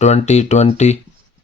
20 20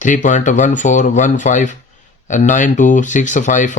3.14159265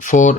4،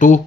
2،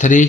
3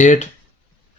8،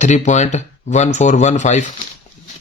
3.1415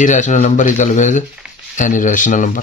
irrational number is always an irrational number.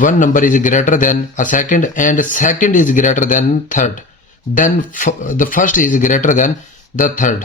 one number is greater than a second and second is greater than third, then the first is greater than the third.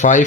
5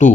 2.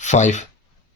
5.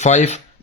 5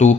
2.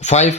5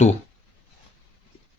2.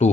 2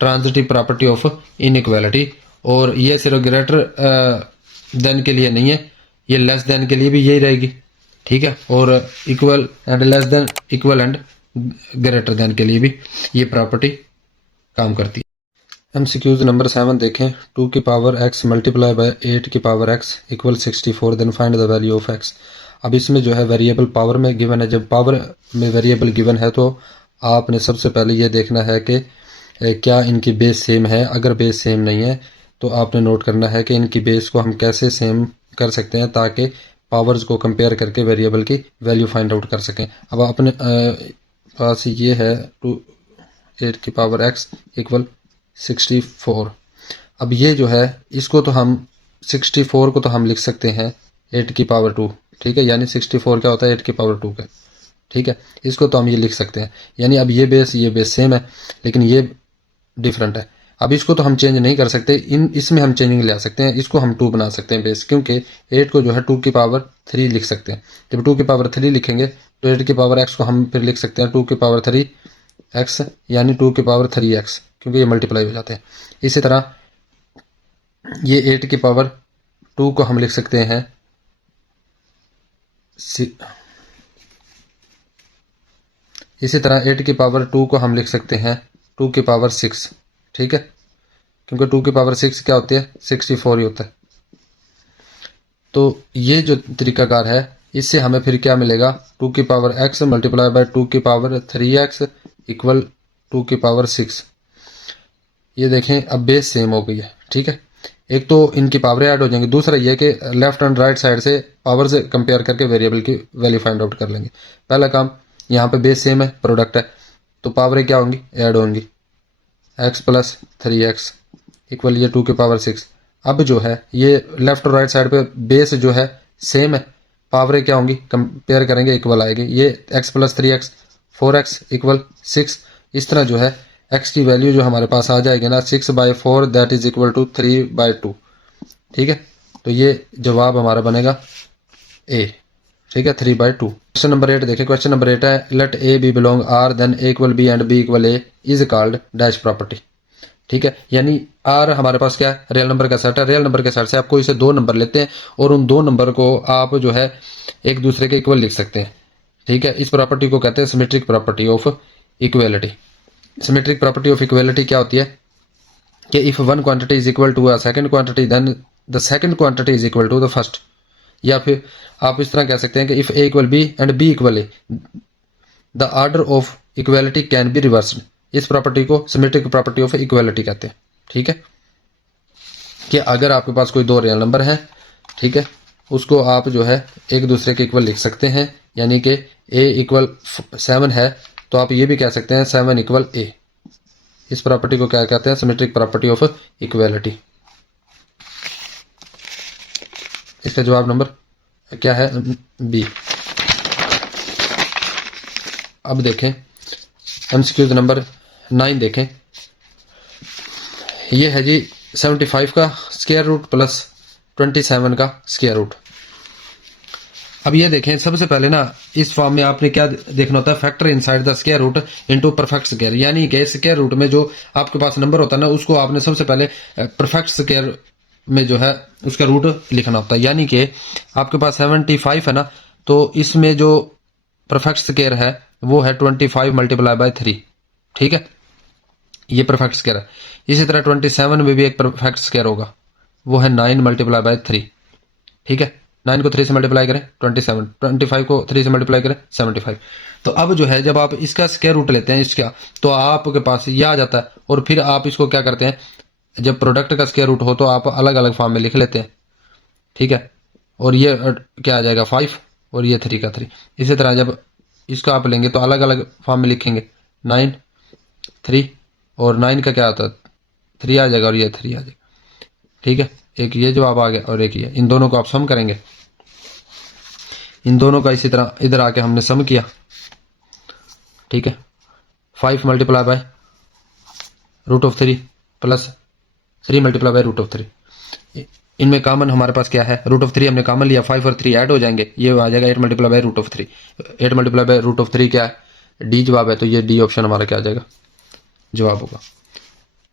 transitive property of inequality, और ये सिर्फ greater than के लिए नहीं है, ये less than के लिए भी यही रहेगी, ठीक है, और equal and less than, equal and greater than के लिए भी ये प्रॉपर्टी काम करती है। MCQs नंबर 7 देखें। 2 की पावर x मल्टीप्लाई बाय 8 की power x equal 64, then find the value of x। अब इसमें जो है वेरिएबल पावर में गिवन है। जब पावर में वेरिएबल गिवन है तो आपने सबसे पहले ये देखना है कि क्या इनकी बेस सेम है। अगर बेस सेम नहीं है तो आपने नोट करना है कि इनकी बेस को हम कैसे सेम कर सकते हैं ताकि पावर्स को कंपेयर करके वेरिएबल की वैल्यू फाइंड आउट कर सकें। अब अपने पास ये है 8 की पावर x इक्वल 64। अब ये जो है इसको तो हम 64 को तो हम लिख सकते हैं 8 की पावर 2, ठीक है, यानी 64 क्या होता है 8 की पावर 2 का, ठीक है, इसको तो हम ये लिख सकते हैं। यानी अब ये बेस सेम है लेकिन ये डिफरेंट है। अब इसको तो हम चेंज नहीं कर सकते, इसमें हम चेंजिंग ले आ सकते हैं, इसको हम 2 बना सकते हैं बेस, क्योंकि 8 को जो है 2 की पावर 3 लिख सकते हैं। जब 2 की पावर 3 लिखेंगे तो 8 की पावर x को हम फिर लिख सकते हैं 2 की पावर 3x, यानी 2 की पावर 3x, क्योंकि ये मल्टीप्लाई हो जाते हैं। इसी तरह ये 8 की पावर 2 को हम लिख सकते हैं इसी तरह 8 की पावर 2 को हम लिख सकते हैं 2 की पावर 6, ठीक है, क्योंकि 2 की पावर 6 क्या होती है 64 ही होता है। तो ये जो तरीकाकार है इससे हमें फिर क्या मिलेगा 2 की पावर x मल्टीप्लाई बाय 2 की पावर 3x इक्वल 2 की पावर 6। ये देखें अब बेस सेम हो गई है, ठीक है। एक तो इनकी पावर ऐड हो जाएंगी, दूसरा ये कि लेफ्ट एंड राइट साइड से पावर से कंपेयर करके वेरिएबल की वैल्यू फाइंड आउट कर लेंगे। पहला काम, यहाँ पे बेस सेम है, प्रोडक्ट है, तो पावरें क्या होंगी ऐड होंगी, x प्लस 3x इक्वल ये 2 की पावर 6। अब जो है ये लेफ्ट और राइट साइड पे बेस जो है सेम है, पावरें क्या होंगी कंपेयर करेंगे इक्वल आएगी, ये x plus 3x 4x equal 6। इस तरह जो है x की वैल्यू जो हमारे पास आ जाएगी ना 6/4 दैट इज इक्वल टू 3/2, ठीक है। तो ये जवाब हमारा बनेगा A, ठीक है, 3/2। क्वेश्चन नंबर 8 देखें। क्वेश्चन नंबर 8 है let A B belong R then A equal B and B equal A is called dash property, ठीक है। यानी R हमारे पास क्या है रियल नंबर का सेट है, रियल नंबर के सेट से आपको इसे 2 नंबर लेते हैं और उन 2 नंबर को आप जो है एक दूसरे के इक्वल लिख सकते हैं, ठीक है। इस प्रॉपर्टी को कहते हैं symmetric property of equality. Symmetric property of equality क्या होती है कि if one quantity is equal to a second quantity then the second quantity is equal to the first, या फिर आप इस तरह कह सकते हैं कि if A equal B and B equal A the order of equality can be reversed. इस प्रॉपर्टी को सिमेट्रिक प्रॉपर्टी ऑफ इक्वलिटी कहते हैं, ठीक है, कि अगर आपके पास कोई 2 रियल नंबर है, ठीक है, उसको आप जो है एक दूसरे के इक्वल लिख सकते हैं। यानी कि A इक्वल 7 है तो आप ये भी कह सकते हैं 7 इक्वल A। इस प्रॉपर्टी को क्या कहते हैं सिमेट्रिक प्रॉपर्टी ऑफ इक्वलिटी। इसका जवाब नंबर क्या है B। अब देखें MCQ नंबर 9 देखें। ये है जी 75 का स्क्वायर रूट प्लस 27 का स्क्वायर रूट। अब ये देखें सबसे पहले ना इस फॉर्म में आपने क्या देखना होता है factor inside the square root into perfect square, यानी कि स्क्वायर रूट में जो आपके पास नंबर होता है ना उसको आपने सबसे पहले परफेक्ट स्क्वायर में जो है उसका रूट लिखना होता है। यानी कि आपके पास 75 है ना, तो इसमें जो परफेक्ट स्क्वायर है वो है 25 मल्टीप्लाई बाय 3, ठीक है, ये परफेक्ट स्क्वायर है। इसी तरह 27 में भी एक परफेक्ट स्क्वायर होगा, वो है 9 मल्टीप्लाई बाय 3, ठीक है। 9 को 3 से मल्टीप्लाई करें 27, 25 को 3 से मल्टीप्लाई करें 75। तो अब जो है जब आप इसका स्क्वायर रूट लेते हैं इसका तो आपके पास ये आ जाता है, और फिर आप इसको क्या करते हैं जब प्रोडक्ट का स्क्वायर रूट हो तो आप अलग अलग फॉर्म में लिख लेते हैं, ठीक है। और ये क्या आ जाएगा 5 और ये 3 का 3। इसी तरह जब इसका आप लेंगे तो अलग अलग फॉर्म में लिखेंगे 9 3, और 9 का क्या होता है 3 आ जाएगा और ये 3 आ जाएगा, ठीक है। एक ये जवाब आ गया और एक ये, इन दोनों को आप सम करेंगे, इन दोनों का इसी तरह इधर आके हमने सम किया, ठीक है। 5 multiply by root of 3 plus 3 multiply by root of 3। इनमें कॉमन हमारे पास क्या है रूट ऑफ 3 हमने कॉमन लिया, 5 और 3 ऐड हो जाएंगे, ये आ जाएगा 8 multiply by root of 3। 8 multiply by root of 3 क्या है डी जवाब है, तो ये डी ऑप्शन हमारा क्या आ जाएगा जवाब होगा।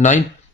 9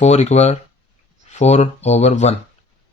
4/1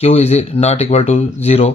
Q ≠ 0,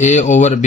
A/B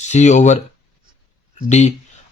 C/D.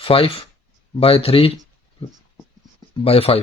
5/3/5,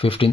15,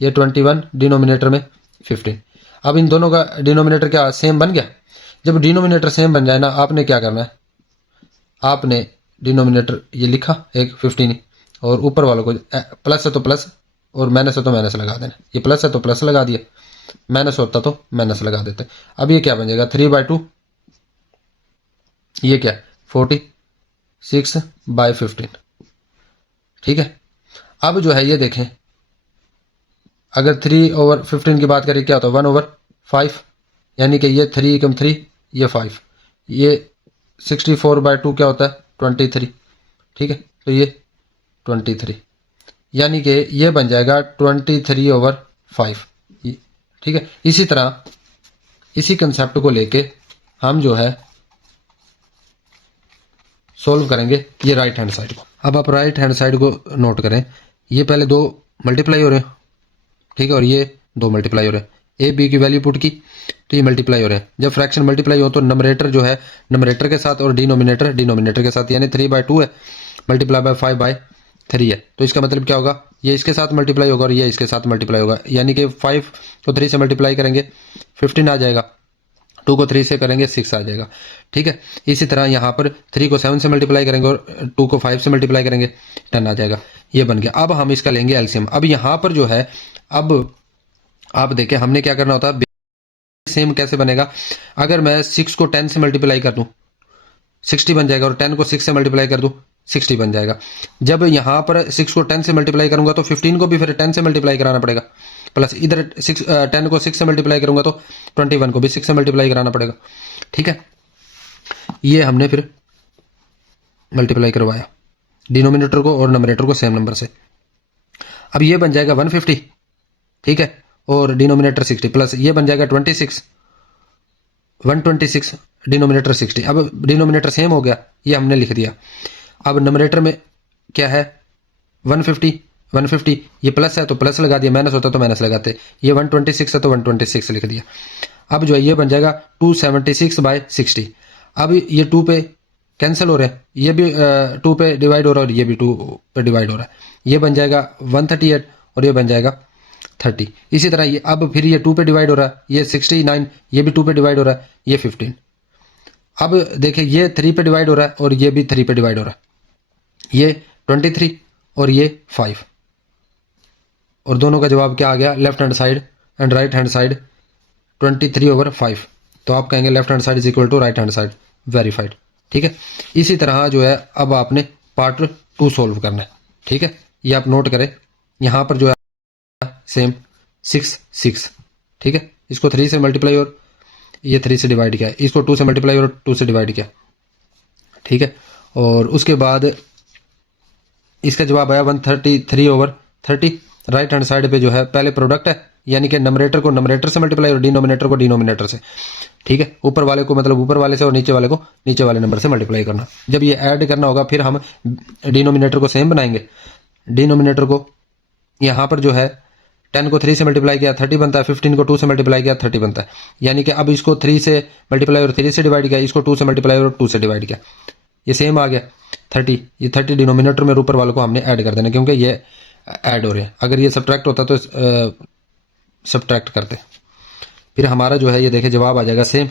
ये 21, डिनोमिनेटर में 15। अब इन दोनों का डिनोमिनेटर क्या सेम बन गया। जब डिनोमिनेटर सेम बन जाए ना, आपने क्या करना है, आपने डिनोमिनेटर ये लिखा एक 15 और ऊपर वालों को प्लस है तो प्लस और माइनस है तो माइनस लगा देना। ये प्लस है तो प्लस लगा दिया, माइनस होता तो माइनस लगा देते। अब ये क्या बन जाएगा 3/2, ये क्या 46/15। ठीक है। अब जो है ये देखें, अगर 3/15 की बात करें क्या होता है 1/5, यानी कि ये 3 ये 5, ये 64/2 क्या होता है 23। ठीक है, तो ये 23, यानी कि ये बन जाएगा 23/5। ठीक है। इसी तरह इसी कंसेप्ट को लेके हम जो है सोल्व करेंगे ये राइट हैंड साइड को। अब आप राइट हैंड साइड को नोट करें, ये पहले 2 मल्टीप्लाई हो रहे हैं, ठीक है, और ये 2 मल्टीप्लाई हो रहे हैं। ए बी की वैल्यू पुट की तो ये मल्टीप्लाई हो रहे हैं। जब फ्रैक्शन मल्टीप्लाई हो तो नंबरेटर जो है नंबरेटर के साथ और डिनोमिनेटर डिनोमिनेटर के साथ, यानी 3/2 है मल्टीप्लाई बाय 5/3 है। तो इसका मतलब क्या होगा, ये इसके साथ मल्टीप्लाई होगा और ये इसके साथ मल्टीप्लाई होगा, यानी कि 5 को 3 से मल्टीप्लाई करेंगे 15 आ जाएगा, 2 को 3 से करेंगे 6 आ जाएगा। ठीक है। इसी तरह यहाँ पर 3 को 7 से मल्टीप्लाई करेंगे और 2 को 5 से मल्टीप्लाई करेंगे 10 आ जाएगा। ये बन गया। अब हम इसका लेंगे एलसीएम। अब यहाँ पर जो है, अब आप देखें हमने क्या करना होता है, सेम कैसे बनेगा, अगर मैं 6 को 10 से मल्टीप्लाई कर दूं 60 बन जाएगा और 10 को 6 से मल्टीप्लाई कर दूं 60 बन जाएगा। जब यहाँ पर 6 को 10 से मल्टीप्लाई करूंगा तो 15 को भी फिर 10 से मल्टीप्लाई कराना पड़ेगा, प्लस इधर 10 को 6 से मल्टीप्लाई करूंगा तो 21 को भी 6 से मल्टीप्लाई कराना पड़ेगा। ठीक है। ये हमने फिर मल्टीप्लाई करवाया डिनोमिनेटर को और नंबरेटर को सेम नंबर से। अब ये बन जाएगा 150, ठीक है, और डिनोमिनेटर 60, प्लस ये बन जाएगा 126 डिनोमिनेटर 60। अब डिनोमिनेटर सेम हो गया, ये हमने लिख दिया। अब नंबरेटर में क्या है 150 ये प्लस है तो प्लस लगा दिया, माइनस होता तो माइनस लगाते। ये 126 है तो 126 लिख दिया। अब जो है ये बन जाएगा 276/60। अब ये 2 पे कैंसिल हो रहे हैं, ये भी 2 पे डिवाइड हो रहा है और ये भी 2 पे डिवाइड हो रहा है। ये बन जाएगा 138 और ये बन जाएगा 30। इसी तरह ये अब फिर ये 2 पे डिवाइड हो रहा है, ये 69, ये भी 2 पे डिवाइड हो रहा है, ये 15। अब देखिए ये 3 पे डिवाइड हो रहा है और ये भी 3 पे डिवाइड हो रहा है, ये 23 और ये 5। और दोनों का जवाब क्या आ गया, left hand side and right hand side 23/5। तो आप कहेंगे left hand side is equal to right hand side, verified. ठीक है। इसी तरह जो है अब आपने पार्ट 2 सोल्व करना है। ठीक है, ये आप नोट करें, यहाँ पर जो है सेम 6। ठीक है, इसको 3 से मल्टीप्लाई और ये 3 से डिवाइड किया, इसको 2 से मल्टीप्लाई और 2 से डिवाइड किया। ठीक है, और उसके बाद इसका जवाब आया 133/30। राइट हैंड साइड पे जो है पहले प्रोडक्ट है, यानी कि नंबरेटर को नंबरेटर से मल्टीप्लाई और डिनोमिनेटर को डिनोमिनेटर से। ठीक है, ऊपर वाले को मतलब ऊपर वाले से और नीचे वाले को नीचे वाले नंबर से मल्टीप्लाई करना। जब ये ऐड करना होगा फिर हम डिनोमिनेटर को सेम बनाएंगे। डिनोमिनेटर को यहाँ पर जो है 10 को 3 से मल्टीप्लाई किया 30 बनता है, 15 को 2 से मल्टीप्लाई किया 30 बनता है, यानी कि अब इसको 3 से मल्टीप्लाई और 3 से डिवाइड किया, इसको 2 से मल्टीप्लाई और 2 से डिवाइड किया, ये सेम आ गया 30। ये 30 डिनोमिनेटर में ऊपर वालों को हमने ऐड कर देना, क्योंकि ये ऐड हो रहे हैं। अगर ये सब्ट्रैक्ट होता तो सब्ट्रैक्ट करते, फिर हमारा जो है ये देखे जवाब आ जाएगा same,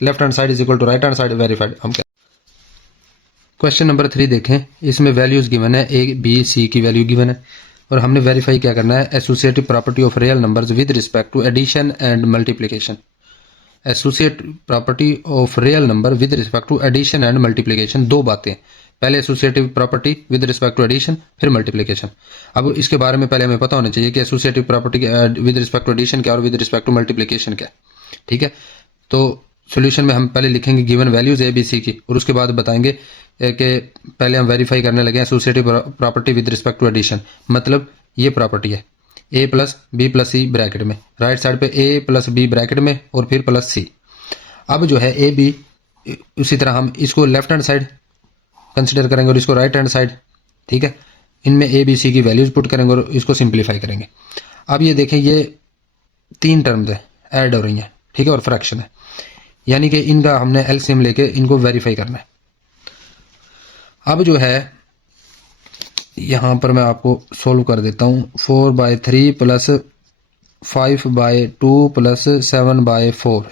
left hand side is equal to right hand side, verified. हम क्वेश्चन नंबर 3 देखें, इसमें वैल्यूज गिवन है, ए बी सी की वैल्यू गिवन है और हमने वेरीफाई क्या करना है, associative property of real numbers with respect to addition and multiplication. Associative property of real number with respect to addition and multiplication, दो बातें, पहले associative property with respect to addition, फिर मल्टीप्लिकेशन। अब इसके बारे में पहले हमें पता होना चाहिए कि associative property with respect to addition क्या और विद रिस्पेक्ट टू मल्टीप्लिकेशन क्या। ठीक है, तो सॉल्यूशन में हम पहले लिखेंगे given values A B C की और उसके बाद बताएंगे कि पहले हम वेरीफाई करने लगे associative property with respect to addition. मतलब ये प्रॉपर्टी है a plus B plus C bracket में, राइट साइड पे a प्लस बी ब्रैकेट में और फिर प्लस सी। अब जो है ए बी, उसी तरह हम इसको लेफ्ट हैंड साइड कंसिडर करेंगे और इसको राइट हैंड साइड। ठीक है, इनमें ए बी सी की वैल्यूज पुट करेंगे और इसको सिंप्लीफाई करेंगे। अब ये देखें, ये 3 टर्म्स है ऐड हो रही हैं, ठीक है, और फ्रैक्शन है, यानी कि इनका हमने एलसीएम लेके इनको वेरीफाई करना है। अब जो है यहाँ पर मैं आपको सोल्व कर देता हूँ, 4/3 plus 5/2 + 7/4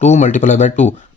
2 × 2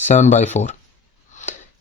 7/4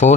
4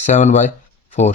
7/4.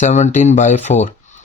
17/4.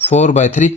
4/3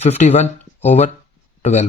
51/12.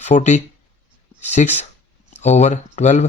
46/12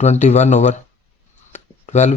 21/12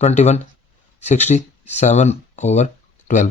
21 67/12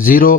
0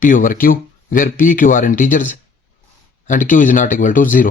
p/q where p q are integers and q is not equal to 0.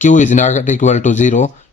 q is not equal to 0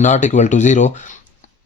not equal to 0.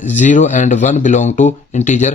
0 and 1 belong to integer,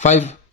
5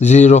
0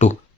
2,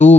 2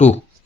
2,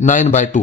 9/2.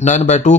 9/2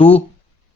2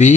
B,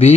B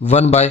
1/2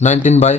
19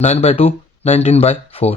9/2 19/4,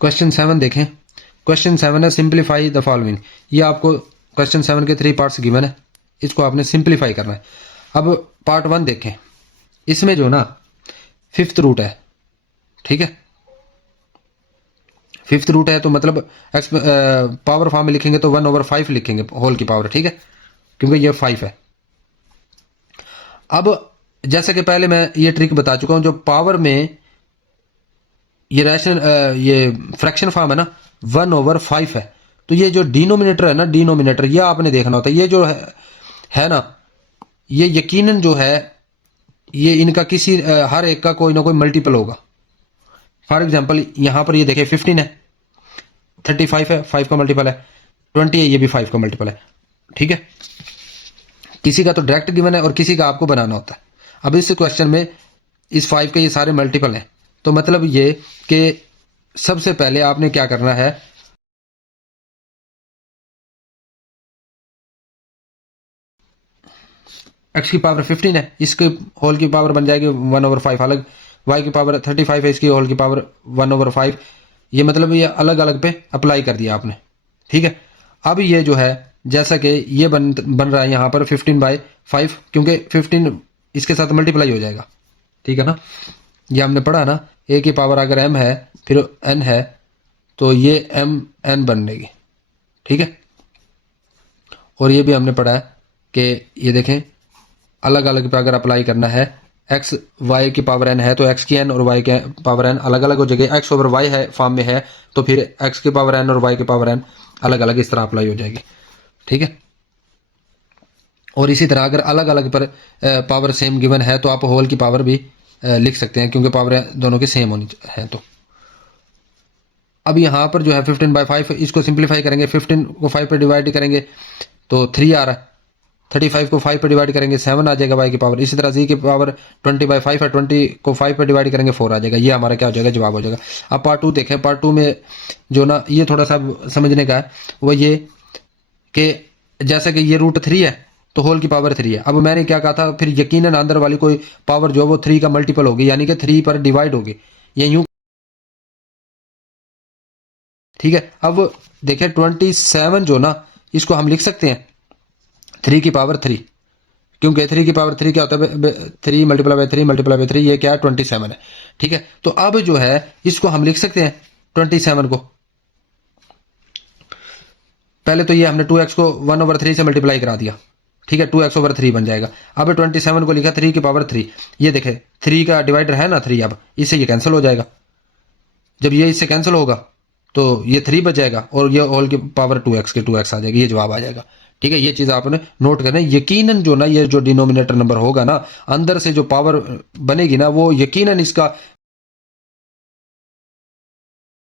question 7 देखें। क्वेश्चन 7 है सिंप्लीफाई द फॉलोइंग। ये आपको question 7 के 3 parts given है, इसको आपने simplify करना है। अब पार्ट 1 देखें, इसमें जो ना 5th रूट है, ठीक है, 5th रूट है तो मतलब पावर फॉर्म में लिखेंगे तो 1/5 लिखेंगे होल की पावर, ठीक है, क्योंकि ये 5 है। अब जैसे कि पहले मैं ये ट्रिक बता चुका हूं, जो पावर में ये रैशनल ये फ्रैक्शन फॉर्म है ना 1/5 है, तो ये जो डिनोमिनेटर है ना, डिनोमिनेटर ये आपने देखना होता है। ये जो है ना, ये यकीनन जो है ये इनका किसी हर एक का कोई ना कोई मल्टीपल होगा। फॉर एग्जांपल यहां पर ये देखें 15 है, 35 है, 5 का मल्टीपल है, 20 है, ये भी 5 का मल्टीपल है, ठीक है। किसी का तो डायरेक्ट गिवन है और किसी का आपको बनाना होता है। अब इस क्वेश्चन में इस 5 के ये सारे मल्टीपल हैं, तो मतलब ये कि सबसे पहले आपने क्या करना है, x की पावर 15 है, इसके होल की पावर बन जाएगी 1/5 अलग, y की पावर 35 है, इसकी होल की पावर 1/5। ये मतलब ये अलग अलग पे अप्लाई कर दिया आपने, ठीक है। अब ये जो है जैसा कि ये बन रहा है यहाँ पर 15/5, क्योंकि 15 इसके साथ मल्टीप्लाई हो जाएगा, ठीक है ना। ये हमने पढ़ा ना, a की पावर अगर m है फिर n है तो ये m n बनेगी, ठीक है। और ये भी हमने पढ़ा है कि ये देखें अलग अलग पे अगर अप्लाई करना है, x y की पावर n है तो x की n और y की पावर n अलग अलग हो जाएगी। x/y है फॉर्म में है तो फिर x की पावर n और y की पावर n अलग अलग इस तरह अप्लाई हो जाएगी, ठीक है। और इसी तरह अगर अलग अलग पर पावर सेम गिवन है तो आप होल की पावर भी लिख सकते हैं, क्योंकि पावर दोनों की सेम होनी है। तो अब यहाँ पर जो है 15/5 इसको सिंप्लीफाई करेंगे, 15 को 5 पे डिवाइड करेंगे तो 3 आ रहा है, 35 को 5 पे डिवाइड करेंगे 7 आ जाएगा y की पावर। इसी तरह z की पावर 20/5 है, 20 को 5 पे डिवाइड करेंगे 4 आ जाएगा। ये हमारा क्या हो जाएगा, जवाब हो जाएगा। अब पार्ट 2 देखें। पार्ट 2 में जो ना ये थोड़ा सा समझने का है, वो ये कि जैसे कि ये √3 है तो होल की पावर 3 है। अब मैंने क्या कहा था, फिर यकीनन अंदर वाली कोई पावर जो वो 3 का मल्टीपल होगी, यानी कि 3 पर डिवाइड होगी, ये यूं, ठीक है। अब देखिए 27 जो ना इसको हम लिख सकते हैं 3 की पावर 3, क्योंकि 3 की पावर 3 क्या होता है, 3 × 3 × 3 ये क्या है 27 है, ठीक है। तो अब जो है इसको हम लिख सकते हैं 27 को, पहले तो ये हमने 2x को 1/3 से मल्टीप्लाई करा दिया, ठीक है, 2x/3 बन जाएगा। अब 27 को लिखा 3 की पावर 3, ये देखे 3 का डिवाइडर है ना 3, अब इससे ये कैंसिल हो जाएगा। जब ये इससे कैंसिल होगा तो ये 3 बच जाएगा और ये होल की पावर 2x के 2x आ जाएगी, ये जवाब आ जाएगा, ठीक है। ये चीज आपने नोट करना है। यकीनन जो ना ये जो डिनोमिनेटर नंबर होगा ना, अंदर से जो पावर बनेगी ना वो यकीनन इसका।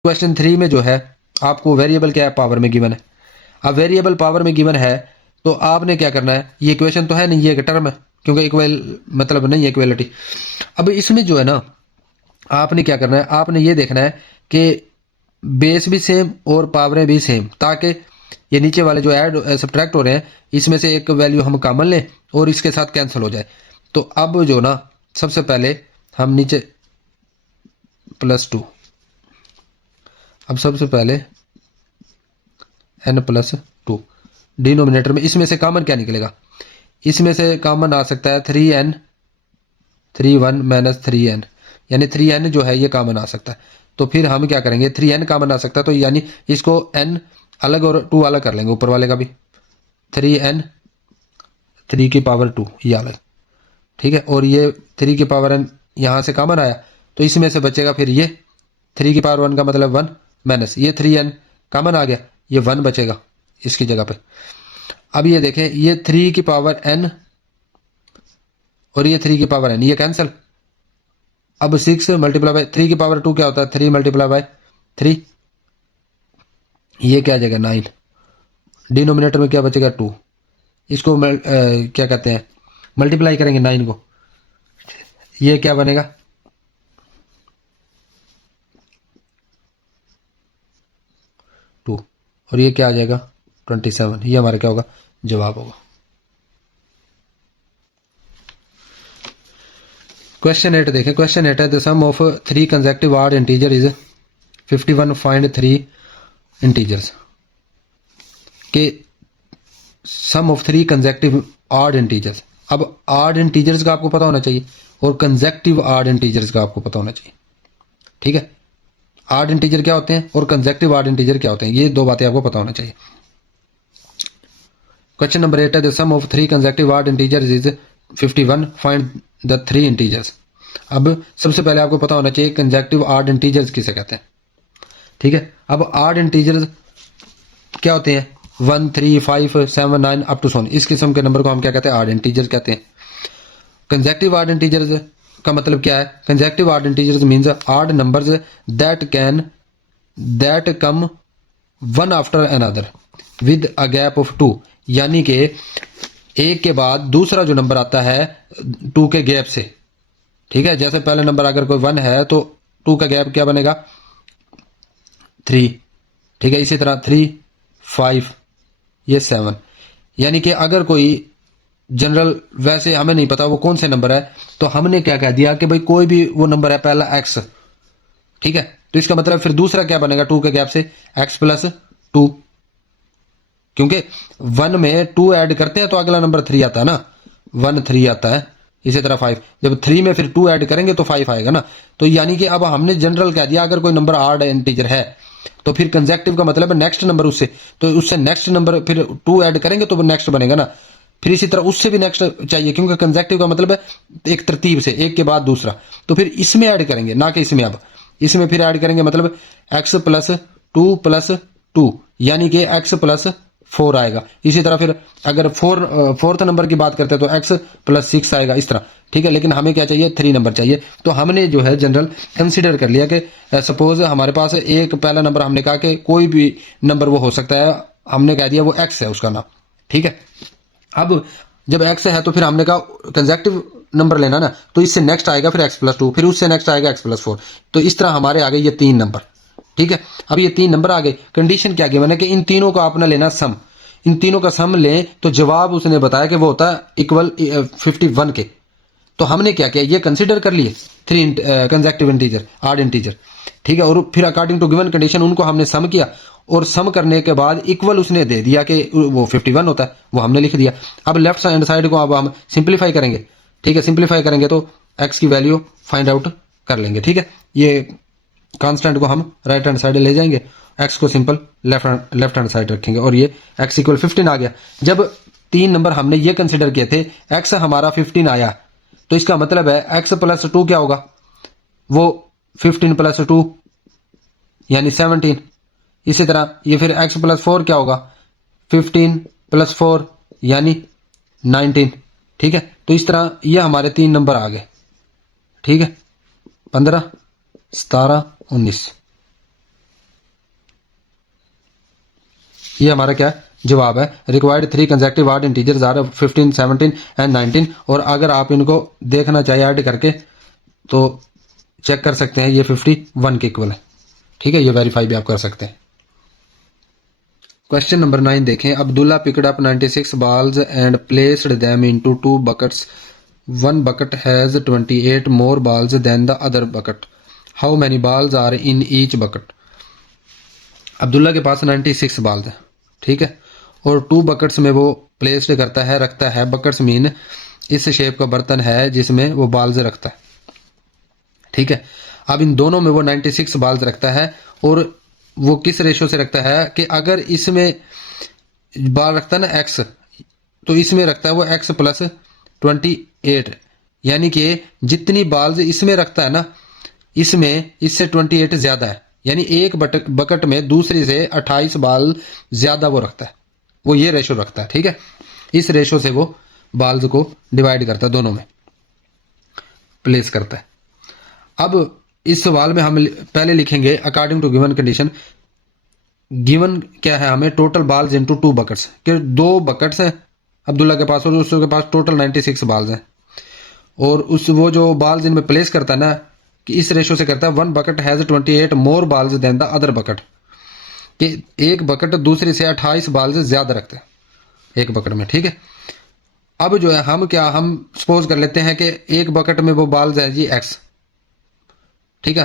क्वेश्चन 3 में जो है आपको वेरिएबल क्या है, पावर में गिवन है। अब वेरिएबल पावर में गिवन है तो आपने क्या करना है, ये इक्वेशन तो है नहीं, ये एक टर्म है, क्योंकि इक्वल मतलब नहीं है इक्वलिटी। अब इसमें जो है ना आपने क्या करना है, आपने ये देखना है कि बेस भी सेम और पावरें भी सेम, ताकि ये नीचे वाले जो ऐड सब्ट्रैक्ट हो रहे हैं इसमें से एक वैल्यू हम कॉमन लें और इसके साथ कैंसिल हो जाए। तो अब जो ना सबसे पहले हम नीचे +2, अब सबसे पहले n+2 डिनोमिनेटर में, इसमें से कॉमन क्या निकलेगा, इसमें से कॉमन आ सकता है 3n 3 1 -3n, यानी 3n जो है ये कॉमन आ सकता है। तो फिर हम क्या करेंगे, 3n कॉमन आ सकता है तो यानी इसको n अलग और 2 अलग कर लेंगे, ऊपर वाले का भी 3n 3 की पावर 2 ये अलग, ठीक है। और ये 3 की पावर n यहाँ से कॉमन आया तो इसमें से बचेगा फिर ये 3 की पावर 1 का मतलब 1 माइनस ये 3n कॉमन आ गया, ये 1 बचेगा इसकी जगह पे। अब ये देखें ये 3 की पावर n और ये 3 की पावर n ये कैंसिल। अब 6 × 3 की पावर 2 क्या होता है, 3 × 3, ये क्या आ जाएगा 9, डिनोमिनेटर में क्या बचेगा 2, इसको क्या कहते हैं मल्टीप्लाई करेंगे 9 को, ये क्या बनेगा 2 और ये क्या आ जाएगा 27, ये हमारा क्या होगा जवाब होगा। क्वेश्चन 8 देखें। क्वेश्चन 8 है the sum of 3 consecutive odd integer is 51 find 3 integers के sum of 3 consecutive odd integers. अब ऑड इंटीजर्स का आपको पता होना चाहिए और कंसेक्टिव ऑड इंटीजर्स का आपको पता होना चाहिए, ठीक है। ऑड इंटीजर क्या होते हैं और कंसेक्टिव ऑड इंटीजर क्या होते हैं, ये दो बातें आपको पता होना चाहिए। क्वेश्चन नंबर 8 है the sum of 3 consecutive odd integers is 51 find the 3 integers. अब सबसे पहले आपको पता होना चाहिए कंसेक्टिव ऑड इंटीजर्स किसे कहते हैं, ठीक है। अब ऑड इंटीजर्स क्या होते हैं, 1 3 5 7 9 अप टू 100, इस किस्म के नंबर को हम क्या कहते हैं, ऑड इंटीजर्स कहते हैं। कंसेक्टिव ऑड इंटीजर्स का मतलब क्या है, consecutive odd integers means odd numbers that come one after another with a gap of 2, यानी कि एक के बाद दूसरा जो नंबर आता है 2 के गैप से, ठीक है। जैसे पहला नंबर अगर कोई 1 है तो 2 का गैप क्या बनेगा 3, ठीक है। इसी तरह 3 5 ये 7, यानी कि अगर कोई जनरल वैसे हमें नहीं पता वो कौन से नंबर है तो हमने क्या कह दिया कि भाई कोई भी वो नंबर है पहला x, ठीक है। तो इसका मतलब फिर दूसरा क्या बनेगा 2 के गैप से x प्लस 2, क्योंकि 1 में 2 ऐड करते हैं तो अगला नंबर 3 आता है ना, 1 3 आता है। इसी तरह 5, जब 3 में फिर 2 ऐड करेंगे तो 5 आएगा ना। तो यानी कि अब हमने जनरल कह दिया अगर कोई नंबर ऑड इंटीजर है तो फिर कंसेक्टिव का मतलब है नेक्स्ट नंबर उससे, तो उससे नेक्स्ट नंबर फिर 2 ऐड करेंगे तो नेक्स्ट बनेगा ना। फिर इसी तरह उससे भी नेक्स्ट चाहिए, क्योंकि कंसेक्टिव का मतलब है एक तरतीब से एक के बाद दूसरा, तो फिर इसमें ऐड करेंगे ना कि इसमें। अब इसमें फिर ऐड करेंगे मतलब x प्लस 2 प्लस 2, यानी कि x प्लस 4 आएगा। इसी तरह फिर अगर फोर्थ नंबर की बात करते हैं तो x प्लस 6 आएगा, इस तरह, ठीक है। लेकिन हमें क्या चाहिए 3 नंबर चाहिए, तो हमने जो है जनरल कंसीडर कर लिया कि सपोज हमारे पास एक पहला नंबर, हमने कहा कि कोई भी नंबर वो हो सकता है, हमने कह दिया वो x है उसका नाम, ठीक है। अब जब x है तो फिर हमने कहा कंसेक्टिव नंबर लेना ना, तो इससे नेक्स्ट आएगा फिर x प्लस 2, फिर उससे नेक्स्ट आएगा x प्लस 4, तो इस तरह हमारे आ गए ये 3 नंबर, ठीक है। अब ये 3 नंबर आ गए, कंडीशन क्या की मैंने कि इन तीनों का आपने लेना सम, इन तीनों का सम लें तो जवाब उसने बताया कि वो होता है इक्वल 51 के। तो हमने क्या किया, ये कंसीडर कर लिए 3 कंसेक्टिव इंटीजर ऑड इंटीजर, ठीक है। और फिर अकॉर्डिंग टू गिवन कंडीशन उनको हमने सम किया, और सम करने के बाद इक्वल उसने दे दिया कि वो 51 होता है, वो हमने लिख दिया। अब लेफ्ट हैंड साइड को अब हम सिंप्लीफाई करेंगे, ठीक है। सिंप्लीफाई करेंगे तो x की वैल्यू फाइंड आउट कर लेंगे, ठीक है। ये कांस्टेंट को हम राइट हैंड साइड ले जाएंगे, x को सिंपल लेफ्ट हैंड साइड रखेंगे, और ये x इक्वल 15 आ गया। जब 3 नंबर हमने ये कंसिडर किए थे, x हमारा 15 आया, तो इसका मतलब है x प्लस 2 क्या होगा, वो 15 प्लस 2 यानी 17। इसी तरह ये फिर x प्लस 4 क्या होगा, 15 प्लस 4 यानी 19, ठीक है। तो इस तरह ये हमारे 3 नंबर आ गए, ठीक है, 15 17 19। ये हमारा क्या जवाब है, required 3 consecutive odd integers are 15 17 and 19। और अगर आप इनको देखना चाहिए ऐड करके तो चेक कर सकते हैं, ये 51 के इक्वल है, ठीक है। ये वेरीफाई भी आप कर सकते हैं। क्वेश्चन नंबर 9 देखें, Abdullah picked up 96 balls and placed them into 2 buckets. One bucket has 28 more balls than the other bucket. How many balls are in each bucket? Abdullah के पास 96 balls है, ठीक है, और 2 buckets में वो प्लेस्ड करता है, रखता है। buckets मीन इस शेप का बर्तन है जिसमें वो balls रखता है, ठीक है। अब इन दोनों में वो 96 balls रखता है, और वो किस रेशो से रखता है कि अगर इसमें बाल रखता है ना x, तो इसमें रखता है वो x प्लस 28, यानी कि जितनी बाल्स इसमें रखता है ना, इसमें इससे 28 ज्यादा है, यानी एक बकेट में दूसरी से 28 बाल ज्यादा वो रखता है, वो ये रेशो रखता है, ठीक है। इस रेशो से वो बाल्स को डिवाइड करता है, दोनों में प्लेस करता है। अब इस सवाल में हम पहले लिखेंगे according to given condition. Given क्या है हमें, टोटल बाल्स इनटू 2 बकेट्स, कि 2 बकेट्स हैं अब्दुल्ला के पास और उसके पास टोटल 96 बाल्स हैं, और उस वो जो बाल्स इनमें प्लेस करता है ना, कि इस रेशो से करता है 1 bucket has 28 more balls than the other bucket, कि एक बकेट दूसरे से 28 बाल्स ज्यादा रखते हैं एक बकेट में, ठीक है। अब जो है हम सपोज कर लेते हैं कि एक बकेट में वो बाल्स है जी x, ठीक है,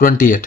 28.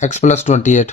28,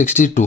62.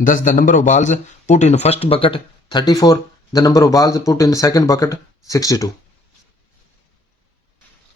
Thus the number of balls put in first bucket 34, the number of balls put in second bucket 62.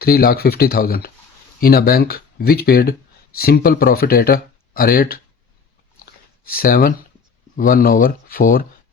3,50,000 in a bank which paid simple profit at a rate 7/1/4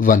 1,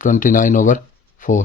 29/4,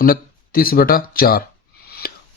29/4,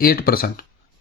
8%.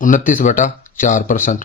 29/4%.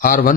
R1,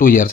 2 years,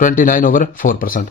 29/4%.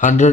100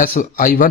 SI1،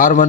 R1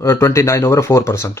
29/4%.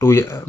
2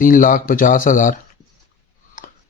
3,50,000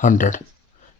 100.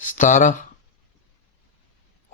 17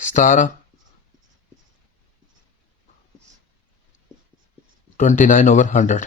17 29/100.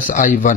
SI1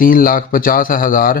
3,50,000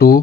2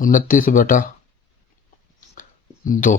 29/2،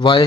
y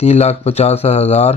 3,50,000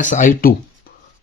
SI2.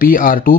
PR2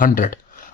100.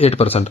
8%.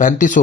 3500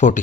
40.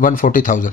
140,000.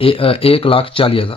1,40,000.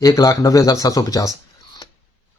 1,90,750.